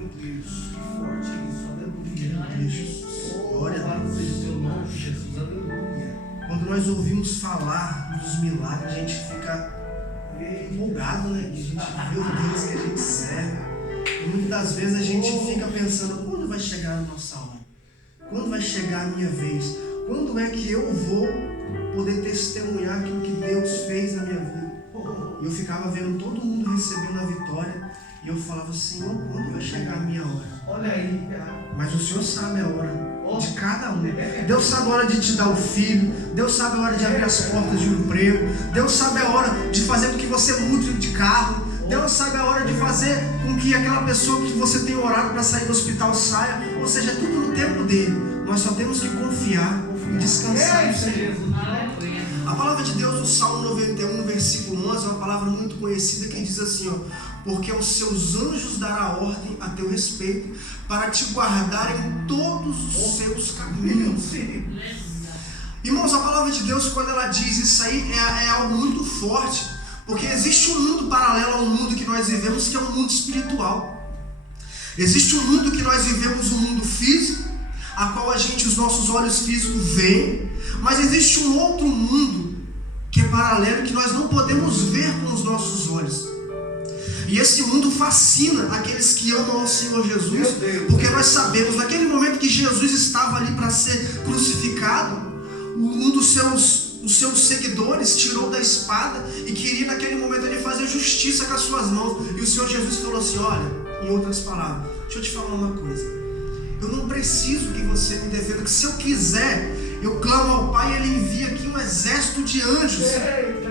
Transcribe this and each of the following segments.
Meu Deus, que forte isso, aleluia. Glória a Deus, seja o teu nome, Jesus, aleluia. Quando nós ouvimos falar dos milagres, a gente fica empolgado, né? Que a gente vê o Deus que a gente serve. E muitas das vezes a gente fica pensando, quando vai chegar a nossa hora? Quando vai chegar a minha vez? Quando é que eu vou poder testemunhar aquilo que Deus fez na minha vida? E eu ficava vendo todo mundo recebendo a vitória. E eu falava, Senhor, quando vai chegar a minha hora? Olha aí, cara. Mas o Senhor sabe a hora de cada um. Deus sabe a hora de te dar o filho. Deus sabe a hora de abrir as portas de um emprego. Deus sabe a hora de fazer com que você mude de carro. Deus sabe a hora de fazer com que aquela pessoa que você tem orado para sair do hospital saia. Ou seja, tudo no tempo dele. Nós só temos que confiar e descansar no Senhor. A palavra de Deus no Salmo 91, no versículo 11, é uma palavra muito conhecida que diz assim, ó: porque aos seus anjos dará ordem a teu respeito, para te guardar em todos os seus caminhos. Irmãos, a palavra de Deus, quando ela diz isso aí, é algo muito forte, porque existe um mundo paralelo ao mundo que nós vivemos, que é um mundo espiritual. Existe um mundo que nós vivemos, um mundo físico, a qual os nossos olhos físicos veem, mas existe um outro mundo que é paralelo, que nós não podemos ver com os nossos olhos. E esse mundo fascina aqueles que amam ao Senhor Jesus, porque nós sabemos, naquele momento que Jesus estava ali para ser crucificado, um dos seus seguidores tirou da espada e queria naquele momento ele fazer justiça com as suas mãos. E o Senhor Jesus falou assim, olha, em outras palavras, deixa eu te falar uma coisa, eu não preciso que você me defenda, que se eu quiser, eu clamo ao Pai e Ele envia aqui um exército de anjos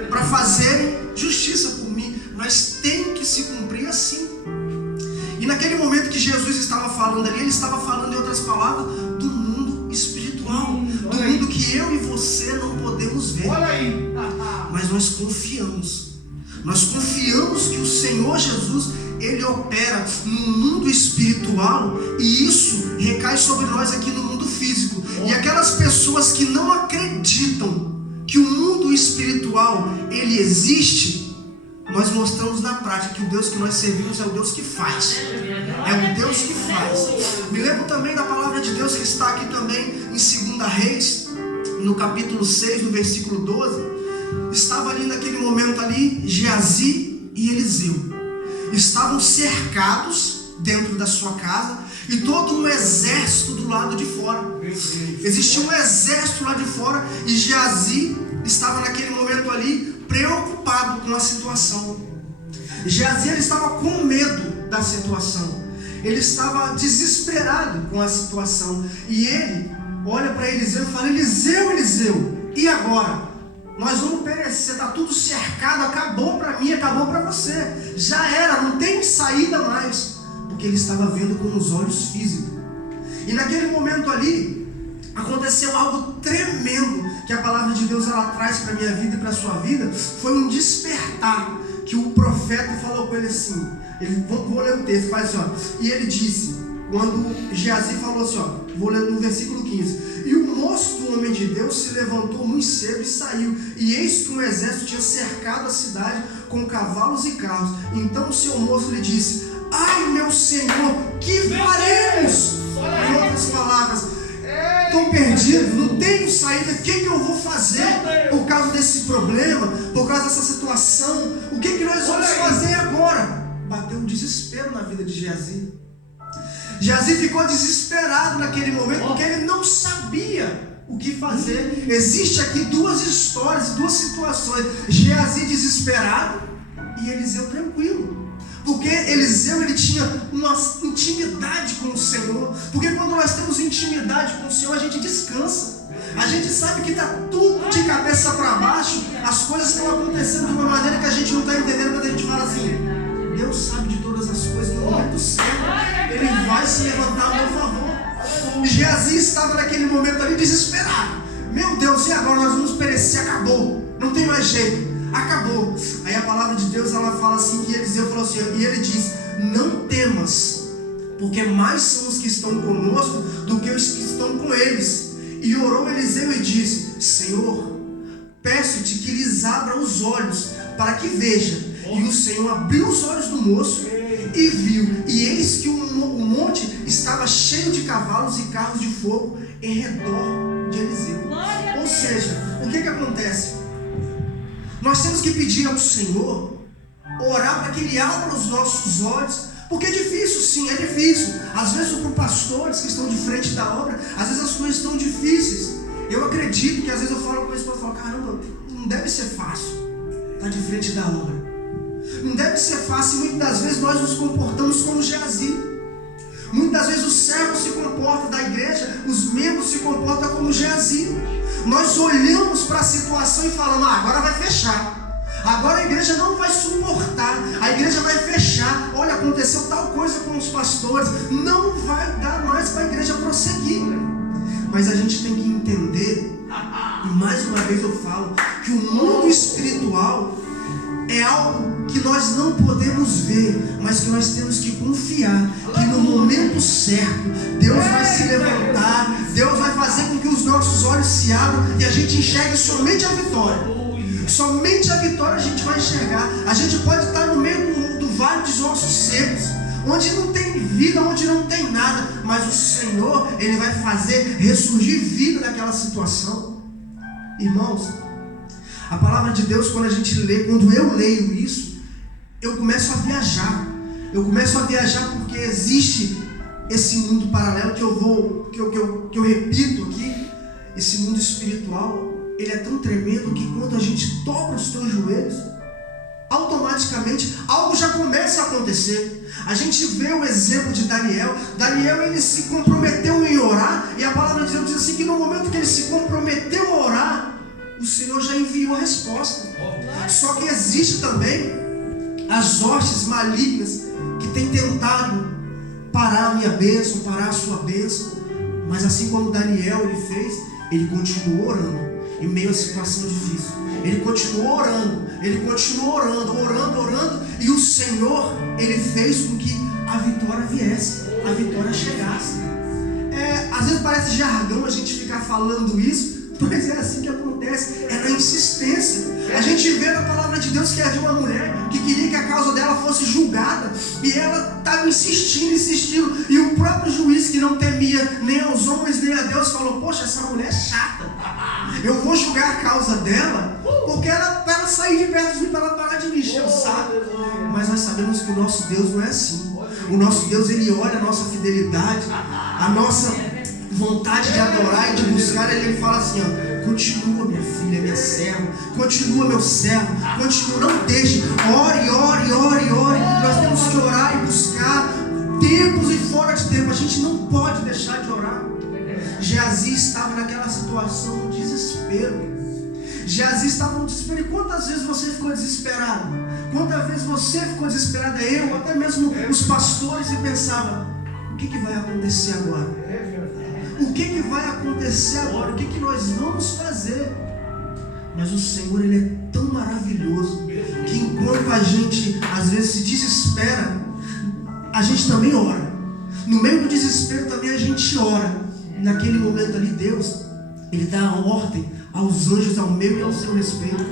para fazerem justiça por mim, mas tem que se cumprir assim. E naquele momento que Jesus estava falando ali, Ele estava falando, em outras palavras, do mundo espiritual, do mundo que eu e você não podemos ver, mas nós confiamos que o Senhor Jesus, Ele opera no mundo espiritual, e isso recai sobre nós aqui no mundo físico. E aquelas pessoas que não acreditam que o mundo espiritual ele existe, nós mostramos na prática que o Deus que nós servimos é o Deus que faz. É o Deus que faz. Me lembro também da palavra de Deus que está aqui também em 2 Reis, no capítulo 6, no versículo 12. Estava ali naquele momento ali, Geazi e Eliseu estavam cercados dentro da sua casa e todo um exército do lado de fora. Existia um exército lá de fora e Geazi estava naquele momento ali preocupado com a situação. Geazi ele estava com medo da situação. Ele estava desesperado com a situação. E ele olha para Eliseu e fala, Eliseu, e agora? Nós vamos perecer, está tudo cercado, acabou para mim, acabou para você. Já era, não tem saída mais. Porque ele estava vendo com os olhos físicos. E naquele momento ali, aconteceu algo tremendo, que a palavra de Deus ela traz para a minha vida e para a sua vida. Foi um despertar, que o profeta falou com ele assim, vou ler o texto, faz assim, ó. E ele disse, quando Geazi falou assim, ó, vou ler no versículo 15. E o moço do homem de Deus se levantou muito cedo e saiu. E eis que um exército tinha cercado a cidade com cavalos e carros. Então o seu moço lhe disse, ai meu Senhor, que faremos? Em outras palavras, estou perdido, não tenho saída, o que eu vou fazer por causa desse problema, por causa dessa situação? O que nós vamos fazer agora? Bateu um desespero na vida de Geazi. Geazi ficou desesperado naquele momento, porque ele não sabia o que fazer. Existe aqui duas histórias, duas situações. Geazi desesperado e Eliseu tranquilo. Porque Eliseu ele tinha uma intimidade com o Senhor. Porque quando nós temos intimidade com o Senhor, a gente descansa. A gente sabe que está tudo de cabeça para baixo. As coisas estão acontecendo de uma maneira que a gente não está entendendo. Quando a gente fala assim, Deus sabe de todas as coisas, no momento certo Ele vai se levantar a meu favor. Geazi estava naquele momento ali desesperado. Meu Deus, e agora nós vamos perecer? Acabou, não tem mais jeito, acabou. Aí a palavra de Deus ela fala assim, que Eliseu falou assim, e ele diz, não temas, porque mais são os que estão conosco do que os que estão com eles. E orou Eliseu e disse, Senhor, peço-te que lhes abra os olhos para que veja. E o Senhor abriu os olhos do moço e viu. E eis que o em redor de Eliseu. Ou seja, o que acontece? Nós temos que pedir ao Senhor, orar para que Ele abra os nossos olhos, porque é difícil, sim, é difícil. Às vezes para pastores que estão de frente da obra, às vezes as coisas estão difíceis. Eu acredito que às vezes eu falo com a esposa, eu falo, caramba, não deve ser fácil estar de frente da obra. Não deve ser fácil, muitas das vezes nós nos comportamos como Geazi. Muitas vezes o servo se comporta da igreja, os membros se comportam como Geazi. Nós olhamos para a situação e falamos, agora vai fechar. Agora a igreja não vai suportar, a igreja vai fechar. Olha, aconteceu tal coisa com os pastores, não vai dar mais para a igreja prosseguir. Mas a gente tem que entender, e mais uma vez eu falo, que o mundo espiritual é algo que nós não podemos ver, mas que nós temos que confiar que no momento certo Deus vai se levantar, Deus vai fazer com que os nossos olhos se abram e a gente enxergue somente a vitória. Somente a vitória a gente vai enxergar. A gente pode estar no meio do vale dos ossos secos, onde não tem vida, onde não tem nada, mas o Senhor, Ele vai fazer ressurgir vida naquela situação. Irmãos, a palavra de Deus, quando a gente lê, quando eu leio isso, eu começo a viajar. Eu começo a viajar porque existe esse mundo paralelo que eu repito aqui, esse mundo espiritual. Ele é tão tremendo que quando a gente dobra os teus joelhos, automaticamente algo já começa a acontecer. A gente vê o exemplo de Daniel. Daniel, ele se comprometeu em orar, e a palavra de Deus diz assim, que no momento que ele se comprometeu a orar, o Senhor já enviou a resposta. Só que existe também as hostes malignas que têm tentado parar a minha bênção, parar a sua bênção. Mas assim como Daniel ele fez, ele continuou orando em meio à situação difícil. Ele continuou orando, orando, e o Senhor, Ele fez com que a vitória viesse, a vitória chegasse. Às vezes parece jargão a gente ficar falando isso, mas é assim que acontece, é na insistência. A gente vê na palavra de Deus que havia uma mulher que queria que a causa dela fosse julgada, e ela estava insistindo, e o próprio juiz, que não temia nem aos homens nem a Deus, falou, poxa, essa mulher é chata, eu vou julgar a causa dela, porque ela para sair de perto de mim, para ela parar de me encher o saco. Mas nós sabemos que o nosso Deus não é assim. O nosso Deus, Ele olha a nossa fidelidade, a nossa vontade de adorar e de buscar. Ele fala assim, ó, continua minha filha, minha serva, continua meu servo, continua, não deixe, ore. Nós temos que orar e buscar tempos e fora de tempo. A gente não pode deixar de orar. Geazi estava naquela situação de desespero. Geazi estava no desespero. E quantas vezes você ficou desesperado? Quantas vezes você ficou desesperado? Eu, até mesmo os pastores, e pensava, o que vai acontecer agora? O que vai acontecer agora? O que nós vamos fazer? Mas o Senhor, Ele é tão maravilhoso que enquanto a gente às vezes se desespera, a gente também ora. No meio do desespero também a gente ora. Naquele momento ali, Deus, Ele dá a ordem aos anjos ao meu e ao seu respeito,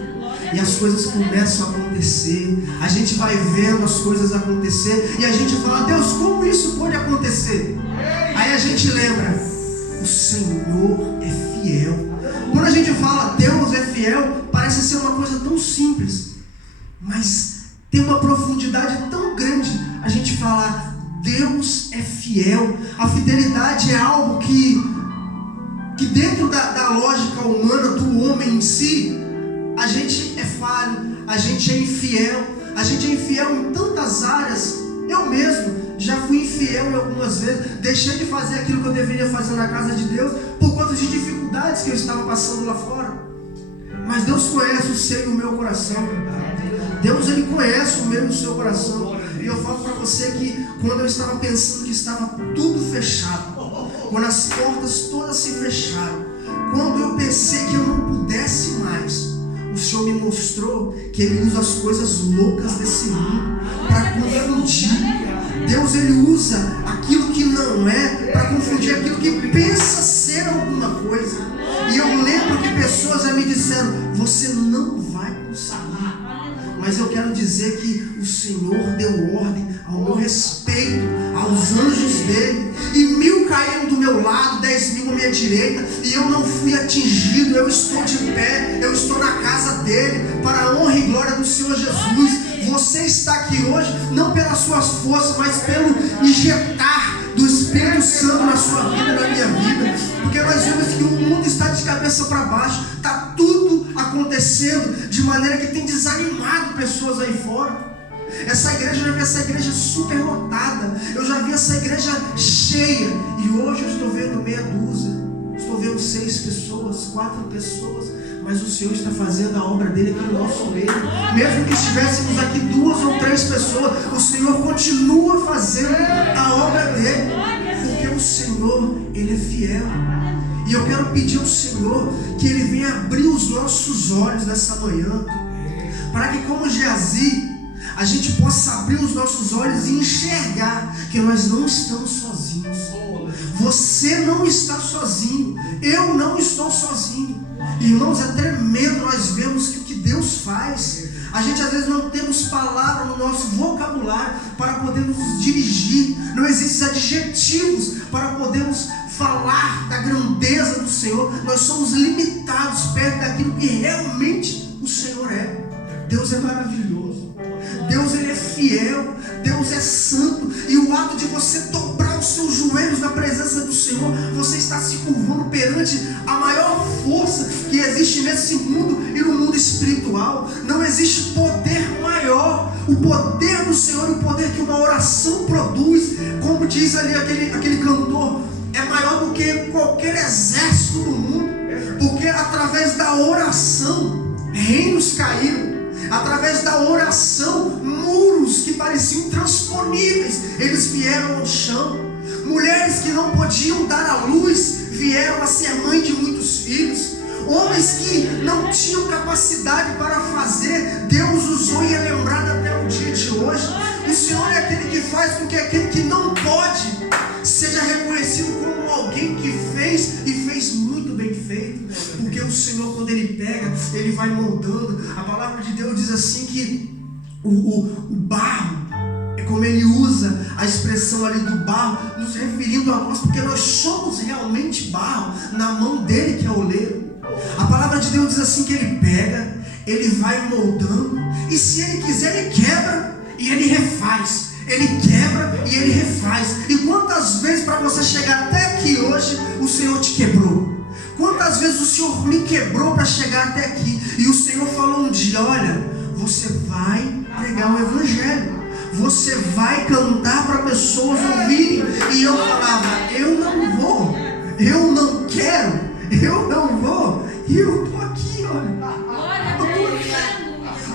e as coisas começam a acontecer. A gente vai vendo as coisas acontecer e a gente fala, Deus, como isso pode acontecer? Aí a gente lembra, o Senhor é fiel. Quando a gente fala Deus é fiel, parece ser uma coisa tão simples, mas tem uma profundidade tão grande. A gente fala, Deus é fiel. A fidelidade é algo que dentro da lógica humana do homem em si, a gente é falho, a gente é infiel. A gente é infiel em tantas áreas. Eu mesmo já fui infiel em algumas vezes. Deixei de fazer aquilo que eu deveria fazer na casa de Deus por conta de dificuldades que eu estava passando lá fora. Mas Deus conhece o seu e o meu coração. Deus, Ele conhece o meu e o seu coração. E eu falo para você que quando eu estava pensando que estava tudo fechado, quando as portas todas se fecharam, quando eu pensei que eu não pudesse mais, o Senhor me mostrou que Ele usa as coisas loucas desse mundo para confundir. Deus, Ele usa aquilo que não é para confundir aquilo que pensa ser alguma coisa. E eu lembro que pessoas já me disseram, você não vai conseguir. Mas eu quero dizer que o Senhor deu ordem ao meu respeito, aos anjos dele, e 1000 caíram caíram do meu lado, 10.000 à minha direita, e eu não fui atingido. Eu estou de pé, eu estou na casa dele, para a honra e glória do Senhor Jesus. Você está aqui hoje, não pelas suas forças, mas pelo injetar do Espírito Santo na sua vida, na minha vida. Porque nós vemos que o mundo está de cabeça para baixo, está tudo acontecendo de maneira que tem desanimado pessoas aí fora. Essa igreja, eu já vi essa igreja super lotada, eu já vi essa igreja cheia, e hoje eu estou vendo meia dúzia, estou vendo 6 pessoas, 4 pessoas, mas o Senhor está fazendo a obra dele aqui no nosso meio. Mesmo que estivéssemos aqui 2 ou 3 pessoas, o Senhor continua fazendo a obra dele, porque o Senhor, ele é fiel. E eu quero pedir ao Senhor que ele venha abrir os nossos olhos nessa manhã, para que, como Geazi, a gente possa abrir os nossos olhos e enxergar que nós não estamos sozinhos. Você não está sozinho, eu não estou sozinho. Irmãos, é tremendo nós vemos que o que Deus faz. A gente às vezes não temos palavras no nosso vocabulário para podermos nos dirigir. Não existem adjetivos para podermos falar da grandeza do Senhor. Nós somos limitados perto daquilo que realmente o Senhor é. Deus é maravilhoso. Deus, ele é fiel. Deus é santo. E o ato de você dobrar os seus joelhos na presença do Senhor, você está se curvando perante a maior força que existe nesse mundo e no mundo espiritual. Não existe poder maior. O poder do Senhor, o poder que uma oração produz, como diz ali aquele cantor, é maior do que qualquer exército do mundo. Porque através da oração, reinos caíram. Através da oração, muros que pareciam intransponíveis, eles vieram ao chão. Mulheres que não podiam dar à luz, vieram a ser mãe de muitos filhos. Homens que não tinham capacidade para fazer, Deus usou e é lembrado até o dia de hoje. O Senhor é aquele que faz com que aquele que não pode seja reconhecido como alguém que fez e fez muito bem feito. Porque o Senhor, quando ele pega, ele vai moldando. A palavra de Deus diz assim que o barro, é como ele usa a expressão ali do barro, nos referindo a nós, porque nós somos realmente barro na mão dele, que é o oleiro. A palavra de Deus diz assim que ele pega, ele vai moldando, e se ele quiser, ele quebra e ele refaz. Ele quebra e ele refaz. E quantas vezes para você chegar até aqui hoje, o Senhor te quebrou? Quantas vezes o Senhor me quebrou para chegar até aqui? E o Senhor falou um dia: olha, você vai pregar o Evangelho, você vai cantar para pessoas ouvirem. E eu falava: eu não vou, eu não quero, eu não vou. E eu estou aqui, olha, eu estou aqui.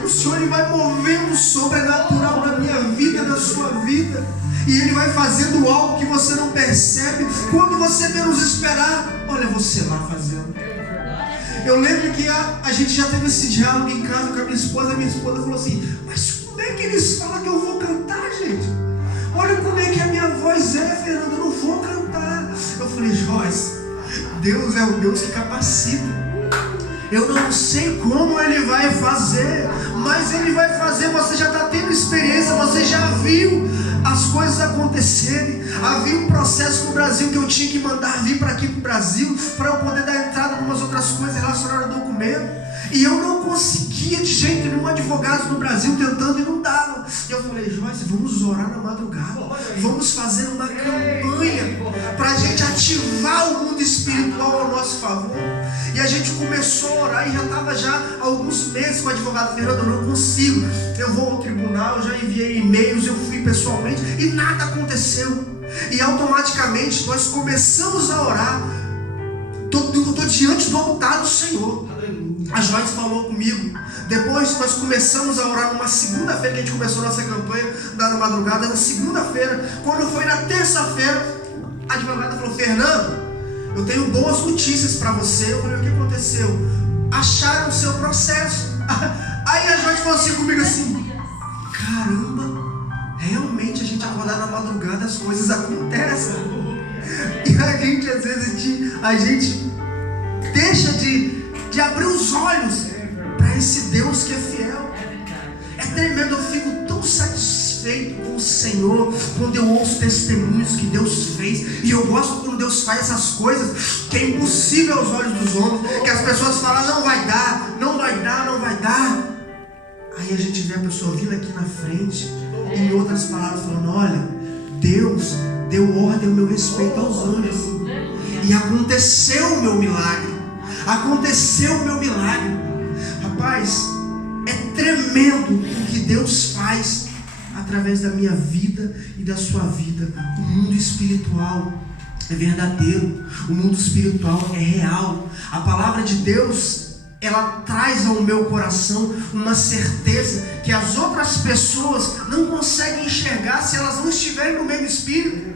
O Senhor, ele vai movendo o sobrenatural na minha vida, na sua vida. E ele vai fazendo algo que você não percebe. Quando você menos esperar, olha você lá fazendo. Eu lembro que a gente já teve esse diálogo em casa com a minha esposa. A minha esposa falou assim: mas como é que eles falam que eu vou cantar, gente? Olha como é que a minha voz é, Fernando, eu não vou cantar. Eu falei: Joyce, Deus é o Deus que capacita. Eu não sei como ele vai fazer, mas ele vai fazer. Você já está tendo experiência, você já viu as coisas acontecerem. Havia um processo no Brasil que eu tinha que mandar vir para aqui para o Brasil, para eu poder dar entrada em umas outras coisas relacionadas ao documento. E eu não conseguia de jeito nenhum advogados no Brasil tentando e não dava. E eu falei: Joyce, vamos orar na madrugada, vamos fazer uma campanha para a gente ativar o mundo espiritual ao nosso favor. E a gente começou a orar e já estava alguns meses com o advogado: Fernando, eu não consigo, eu vou ao tribunal, eu já enviei e-mails, eu fui pessoalmente e nada aconteceu. E automaticamente nós começamos a orar. Estou diante do altar do Senhor. A Joyce falou comigo. Depois nós começamos a orar numa segunda-feira, que a gente começou a nossa campanha na madrugada, na segunda-feira. Quando foi na terça-feira, a advogada falou: Fernando, eu tenho boas notícias para você. Eu falei: o que aconteceu? Acharam o seu processo. Aí a Joyce falou assim comigo assim: caramba, realmente a gente acordar na madrugada, as coisas acontecem. E a gente às vezes a gente deixa de abrir os olhos para esse Deus que é fiel. É tremendo, eu fico tão satisfeito satisfeito com o Senhor quando eu ouço testemunhos que Deus fez. E eu gosto quando Deus faz essas coisas que é impossível aos olhos dos homens, que as pessoas falam, não vai dar, não vai dar, não vai dar. Aí a gente vê a pessoa vindo aqui na frente, e em outras palavras falando, olha, Deus deu ordem ao meu respeito aos anjos, e aconteceu o meu milagre. Aconteceu o meu milagre. Rapaz, é tremendo o que Deus faz através da minha vida e da sua vida. O mundo espiritual é verdadeiro, o mundo espiritual é real. A palavra de Deus, ela traz ao meu coração uma certeza que as outras pessoas não conseguem enxergar se elas não estiverem no meio do Espírito.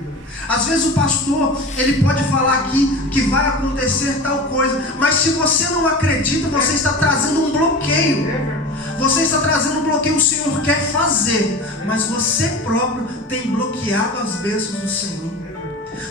Às vezes o pastor, ele pode falar aqui que vai acontecer tal coisa, mas se você não acredita, você está trazendo um bloqueio. Você está trazendo um bloqueio. O Senhor quer fazer, mas você próprio tem bloqueado as bênçãos do Senhor.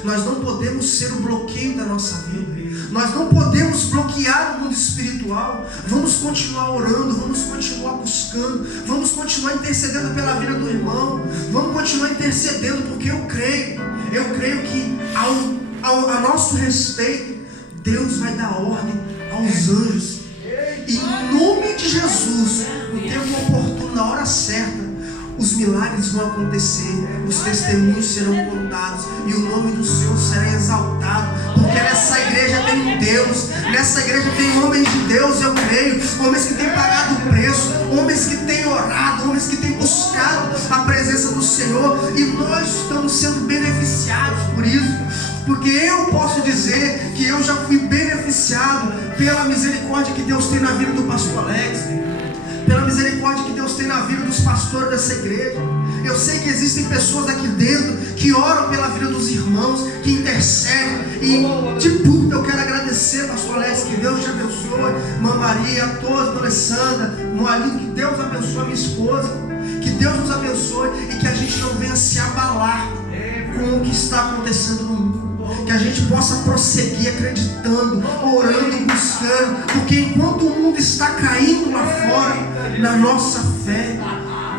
Nós não podemos ser o bloqueio da nossa vida. Nós não podemos bloquear o mundo espiritual. Vamos continuar orando, vamos continuar buscando, vamos continuar intercedendo pela vida do irmão, vamos continuar intercedendo, porque eu creio que a nosso respeito, Deus vai dar ordem aos anjos. E em nome de Jesus, no tempo oportuno, na hora certa, os milagres vão acontecer, os testemunhos serão contados e o nome do Senhor será exaltado, porque nessa igreja tem um Deus, nessa igreja tem homens de Deus, eu creio, homens que têm pagado o preço, homens que têm orado, homens que têm buscado a presença do Senhor, e nós estamos sendo beneficiados por isso, porque eu posso dizer que eu já fui beneficiado pela misericórdia que Deus tem na vida do pastor Alex, pela misericórdia que Deus tem na vida dos pastores dessa igreja. Eu sei que existem pessoas aqui dentro que oram pela vida dos irmãos, que intercedem. E eu quero agradecer, pastor Alex, que Deus te abençoe, Mãe Maria, a todos, Dona Alessandra, Moalito, que Deus abençoe a minha esposa, que Deus nos abençoe e que a gente não venha se abalar com o que está acontecendo no mundo. Que a gente possa prosseguir acreditando, orando, buscando, porque enquanto o mundo está caindo lá fora, na nossa fé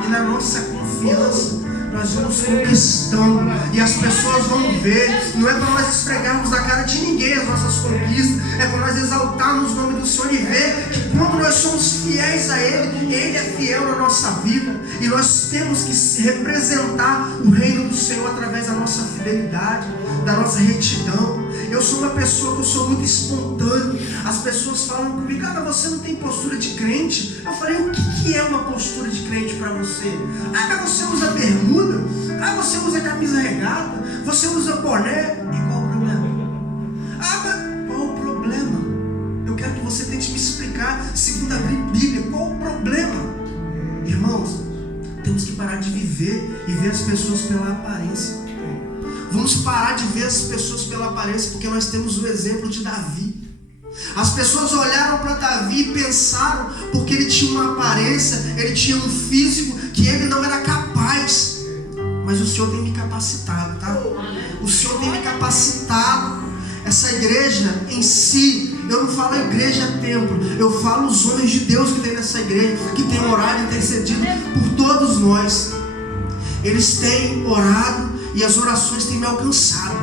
e na nossa confiança, nós vamos conquistando e as pessoas vão ver. Não é para nós esfregarmos na cara de ninguém as nossas conquistas, é para nós exaltarmos o nome do Senhor e ver que quando nós somos fiéis a Ele, Ele é fiel na nossa vida, e nós temos que representar o reino do Senhor através da nossa fidelidade, da nossa retidão. Eu sou uma pessoa que eu sou muito espontâneo. As pessoas falam comigo, cara, você não tem postura de crente? Eu falei, o que é uma postura de crente para você? Ah, você usa bermuda? Ah, você usa camisa regata? Você usa boné? E qual o problema? Ah, mas qual o problema? Eu quero que você tente me explicar, segundo a Bíblia, qual o problema? Irmãos, temos que parar de viver e ver as pessoas pela aparência. Vamos parar de ver as pessoas pela aparência, porque nós temos o exemplo de Davi. As pessoas olharam para Davi e pensaram, porque ele tinha uma aparência, ele tinha um físico, que ele não era capaz. Mas o Senhor tem me capacitado, tá? O Senhor tem me capacitado. Essa igreja em si, eu não falo igreja templo, eu falo os homens de Deus que tem nessa igreja, que tem orado e intercedido por todos nós. Eles têm orado e as orações têm me alcançado.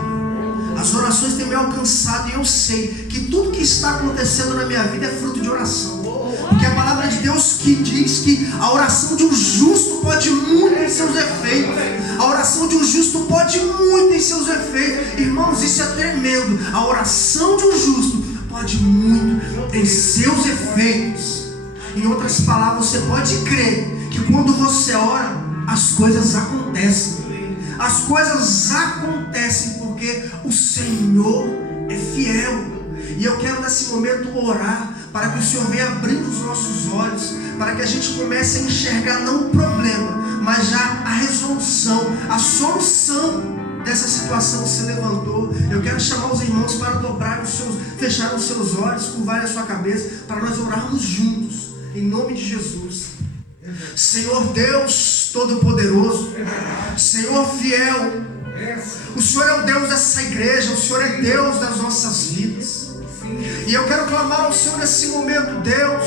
As orações têm me alcançado e eu sei que tudo que está acontecendo na minha vida é fruto de oração. Porque a palavra de Deus que diz que a oração de um justo pode muito em seus efeitos. A oração de um justo pode muito em seus efeitos. Irmãos, isso é tremendo. A oração de um justo pode muito em seus efeitos. Em outras palavras, você pode crer que quando você ora, as coisas acontecem. As coisas acontecem porque o Senhor é fiel. E eu quero nesse momento orar para que o Senhor venha abrindo os nossos olhos, para que a gente comece a enxergar não o problema, mas já a resolução, a solução dessa situação que se levantou. Eu quero chamar os irmãos para dobrar fechar os seus olhos, curvar a sua cabeça, para nós orarmos juntos, em nome de Jesus. Senhor Deus Todo-Poderoso, Senhor fiel, o Senhor é o Deus dessa igreja, o Senhor é Deus das nossas vidas. E eu quero clamar ao Senhor nesse momento, Deus,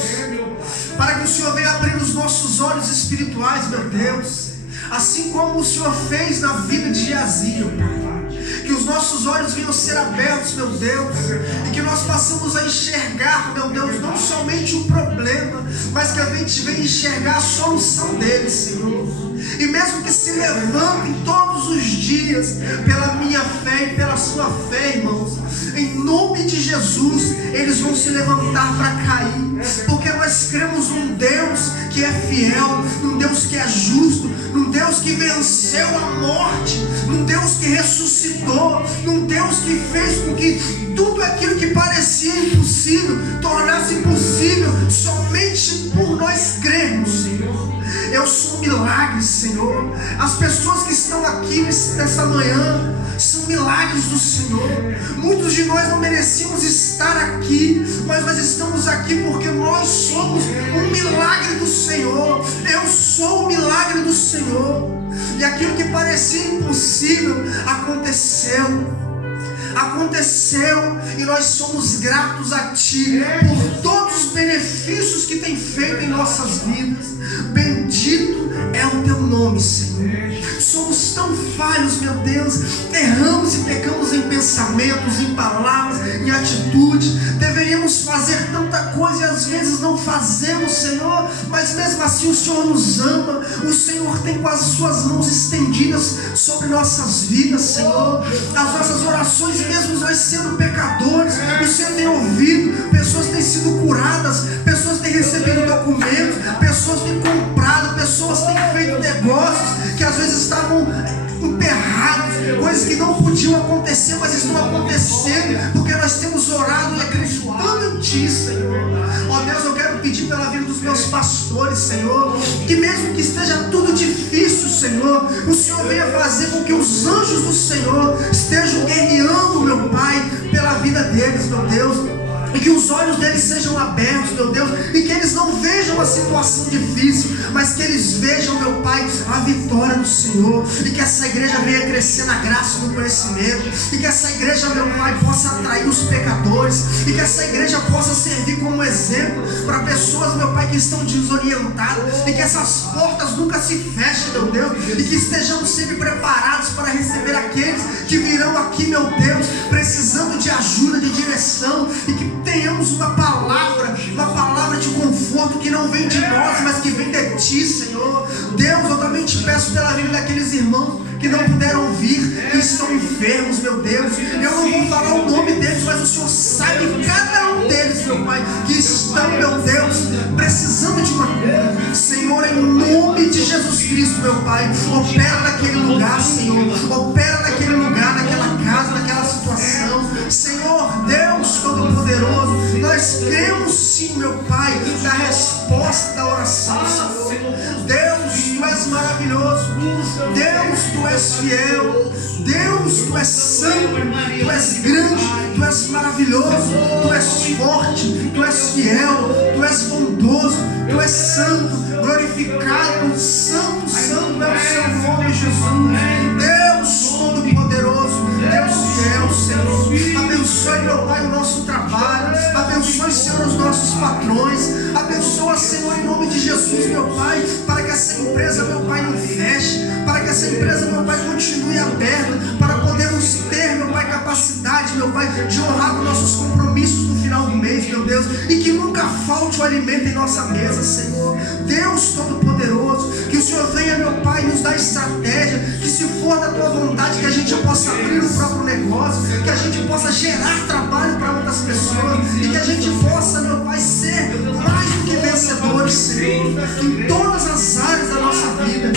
para que o Senhor venha abrir os nossos olhos espirituais, meu Deus. assim como o Senhor fez na vida de Geazi, Pai. Que os nossos olhos venham ser abertos, meu Deus, e que nós possamos a enxergar, meu Deus, não somente o problema, mas que a gente venha enxergar a solução dele, Senhor. E mesmo que se levantem todos os dias pela minha fé e pela sua fé, irmãos, em nome de Jesus, eles vão se levantar para cair, porque nós cremos num Deus que é fiel, num Deus que é justo, num Deus que venceu a morte, num Deus que ressuscitou, num Deus que fez com que tudo aquilo que parecia impossível tornasse possível somente por nós crermos, Senhor. Eu sou um milagre, Senhor. As pessoas que estão aqui nessa manhã são milagres do Senhor. Muitos de nós não merecíamos estar aqui, mas nós estamos aqui porque nós somos um milagre do Senhor. Eu sou o milagre do Senhor. E aquilo que parecia impossível aconteceu. E nós somos gratos a Ti por todos os benefícios que tem feito em nossas vidas. Bendito é o Teu nome, Senhor. Somos tão falhos, meu Deus, erramos e pecamos em pensamentos, em palavras, em atitudes. Deveríamos fazer tanta coisa e às vezes não fazemos, Senhor, mas mesmo assim o Senhor nos ama. O Senhor tem com as suas mãos estendidas sobre nossas vidas, Senhor. As nossas orações, mesmo nós sendo pecadores, o Senhor tem ouvido. Pessoas têm sido curadas, pessoas têm recebido documentos, pessoas têm comprado, pessoas têm feito negócios que às vezes estavam emperrados, coisas que não podiam acontecer, mas estão acontecendo, porque nós temos orado e acreditando em Ti, Senhor. Ó Deus, eu quero pedir pela vida dos meus pastores, Senhor, que mesmo que esteja tudo difícil, Senhor, o Senhor venha fazer com que os anjos do Senhor estejam guerreando, meu Pai, pela vida deles, meu Deus. E que os olhos deles sejam abertos, meu Deus, e que eles não vejam a situação difícil, mas que eles vejam, meu Pai, a vitória do Senhor. E que essa igreja venha crescer na graça e no conhecimento. E que essa igreja, meu Pai, possa atrair os pecadores. E que essa igreja possa servir como exemplo para pessoas, meu Pai, que estão desorientadas. E que essas portas nunca se fechem, meu Deus. E que estejamos sempre preparados para receber aqueles que virão aqui, meu Deus, precisando de ajuda, de direção. E que tenhamos uma palavra de conforto que não vem de nós, mas que vem de Ti, Senhor. Deus, eu também te peço pela vida daqueles irmãos que não puderam vir, que estão enfermos, meu Deus. Eu não vou falar o nome deles, mas o Senhor sabe cada um deles, meu Pai, que estão, meu Deus, precisando de uma cura. Senhor, em nome de Jesus Cristo, meu Pai, opera naquele lugar, Senhor. Opera naquele lugar, naquela casa, naquela situação. Senhor, Deus Todo-Poderoso, nós cremos sim, meu Pai, na resposta da oração, Senhor. Deus, Tu és maravilhoso. Deus, Tu és fiel. Deus, Tu és santo. Tu és grande. Tu és maravilhoso. Tu és forte. Tu és fiel. Tu és bondoso. Tu és santo. Glorificado. Santo, santo é o Seu nome, Jesus. Deus Todo-Poderoso. Deus fiel, Senhor. Abençoe, meu Pai, o nosso trabalho. Abençoe, Senhor, os nossos patrões. Abençoa, Senhor, em nome de Jesus, meu Pai, para que essa empresa, meu Pai, não feche, para que essa empresa, meu Pai, continue aberta, para podermos ter, meu Pai, capacidade, meu Pai, de honrar os nossos compromissos no final do mês, meu Deus, e que nunca falte o alimento em nossa mesa, Senhor. Deus Todo-Poderoso, que o Senhor venha, meu Pai, nos dar estratégia, que se for da Tua vontade, que a gente possa abrir o próprio negócio, que a gente possa gerar trabalho para outras pessoas, e que a gente possa, meu Pai, ser mais do que vencedores, Senhor, em todas as áreas da nossa vida.